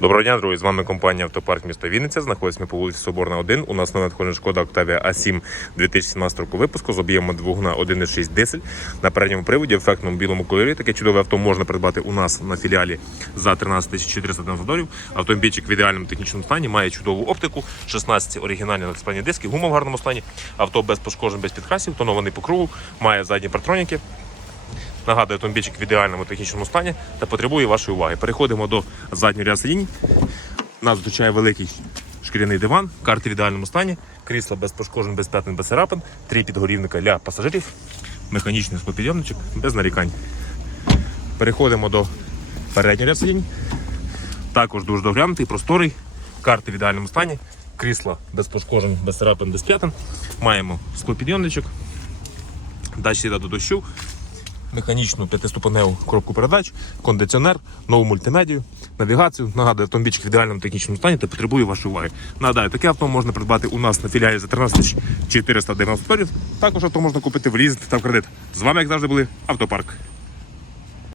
Доброго дня, друзі. З вами компанія Автопарк міста Вінниця. Знаходимося по вулиці Соборна 1. У нас на надходження шкода Octavia A7 2017 року випуску з об'ємом двигуна 1.6 дизель на передньому приводі в ефектному білому кольорі. Таке чудове авто можна придбати у нас на філіалі за 13 490 доларів. Автомобільчик в ідеальному технічному стані, має чудову оптику, 16 оригінальні електронні диски, гума в гарному стані, авто без пошкоджень, без підкрасів, тонований по кругу, має задні партроніки. Нагадую, автомобільчик в ідеальному технічному стані та потребує вашої уваги. Переходимо до заднього ряду сидінь. Нас зустрічає великий шкіряний диван, карти в ідеальному стані, крісла без пошкоджень, без п'ятин, без царапин, три підгорівника для пасажирів, механічний склопідйомничок, без нарікань. Переходимо до переднього ряду сидінь. Також дуже доглянутий, просторий, карти в ідеальному стані, крісла без пошкоджень, без царапин, без п'ятин. Маємо склопідйомничок, датчик до дощу, механічну п'ятиступеневу коробку передач, кондиціонер, нову мультимедію, навігацію. Нагадую, автомобільчик в ідеальному технічному стані та потребує вашої уваги. Нагадаю, таке авто можна придбати у нас на філіалі за 13 490 доларів. Також авто можна купити в лізинг та в кредит. З вами, як завжди, були автопарк.